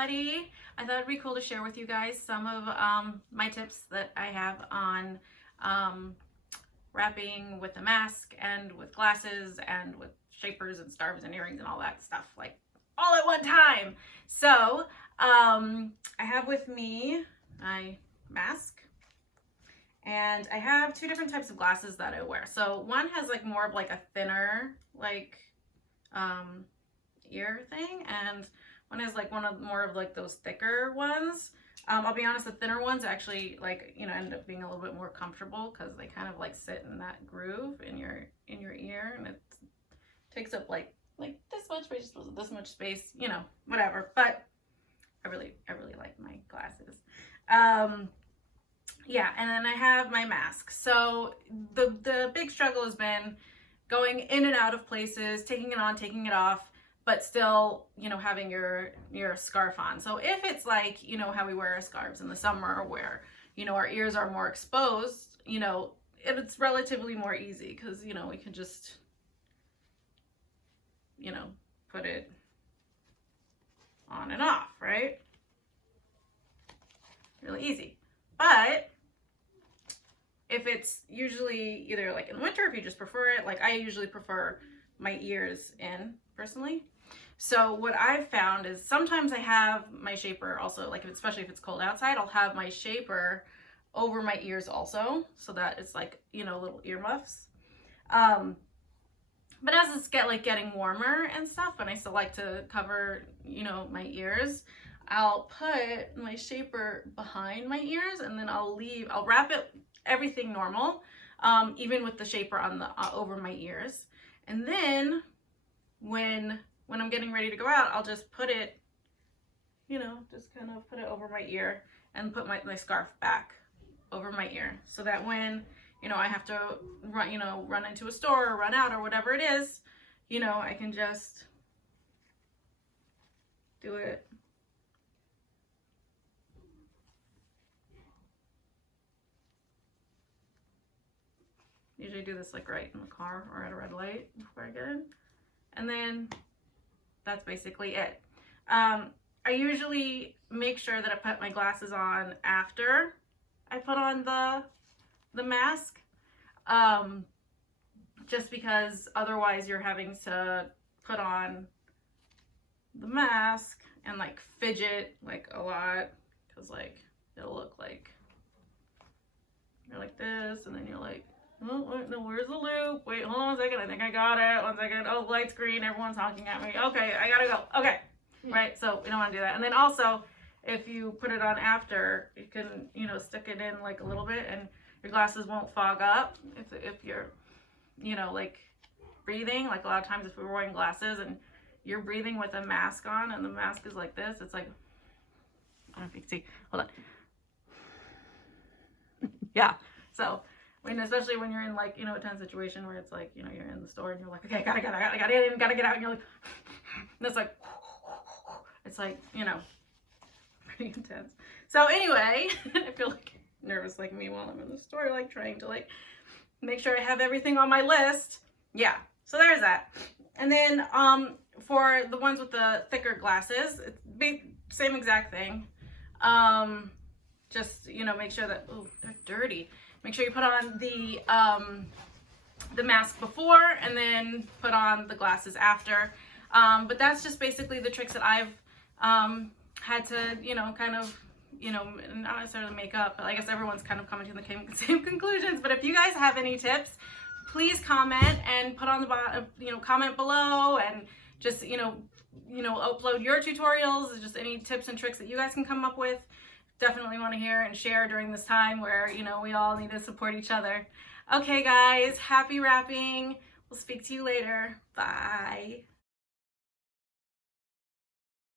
everybody. I thought it'd be cool to share with you guys some of my tips that I have on wrapping with a mask and with glasses and with shapers and scarves and earrings and all that stuff, like all at one time. So I have with me my mask, and I have two different types of glasses that I wear. So one has like more of like a thinner like ear thing, and one is like more of like those thicker ones. I'll be honest, the thinner ones actually like, you know, end up being a little bit more comfortable because they kind of like sit in that groove in your ear, and it takes up like this much space, this much space, you know, whatever. But I really like my glasses. Yeah, and then I have my mask. So the big struggle has been going in and out of places, taking it on, taking it off, but still, you know, having your scarf on. So if it's like, you know, how we wear our scarves in the summer where, you know, our ears are more exposed, you know, it's relatively more easy because, you know, we can just, you know, put it on and off, right? Really easy. But if it's usually either like in winter, if you just prefer it, like I usually prefer my ears in personally. So what I've found is sometimes I have my shaper also, like especially if it's cold outside, I'll have my shaper over my ears also, so that it's like, you know, little earmuffs. But as it's getting warmer and stuff, and I still like to cover, you know, my ears, I'll put my shaper behind my ears, and then I'll wrap it everything normal, even with the shaper on the over my ears. And then when I'm getting ready to go out, I'll just put it, you know, just kind of put it over my ear and put my scarf back over my ear, so that when, you know, I have to run into a store or run out or whatever it is, you know, I can just do it. Usually do this like right in the car or at a red light before I get in. And then that's basically it. I usually make sure that I put my glasses on after I put on the mask. Just because otherwise you're having to put on the mask and like fidget like a lot, because like it'll look like you're like this, and then you're like, oh, no, where's the loop? Wait, hold on a second. I think I got it. 1 second. Oh, light's green. Everyone's honking at me. Okay, I gotta go. Okay, right. So we don't want to do that. And then also, if you put it on after, you can, you know, stick it in like a little bit, and your glasses won't fog up if you're, you know, like breathing. Like a lot of times, if we're wearing glasses and you're breathing with a mask on, and the mask is like this, it's like, I don't know if you can see. Hold on. Yeah. So. Especially when you're in like, you know, a tense situation where it's like, you know, you're in the store and you're like, okay, gotta get out, and you're like, and it's like, it's like, you know, pretty intense. So anyway, I feel like nervous like me while I'm in the store, like trying to like make sure I have everything on my list. Yeah, so there's that. And then for the ones with the thicker glasses, it's same exact thing. Just, you know, make sure that, oh, they're dirty. Make sure you put on the mask before, and then put on the glasses after. But that's just basically the tricks that I've had to, you know, kind of, you know, not necessarily make up, but I guess everyone's kind of coming to the same conclusions. But if you guys have any tips, please comment and put on the bottom, you know, comment below, and just, you know, upload your tutorials, just any tips and tricks that you guys can come up with. Definitely want to hear and share during this time where, you know, we all need to support each other. Okay, guys, happy wrapping. We'll speak to you later. Bye.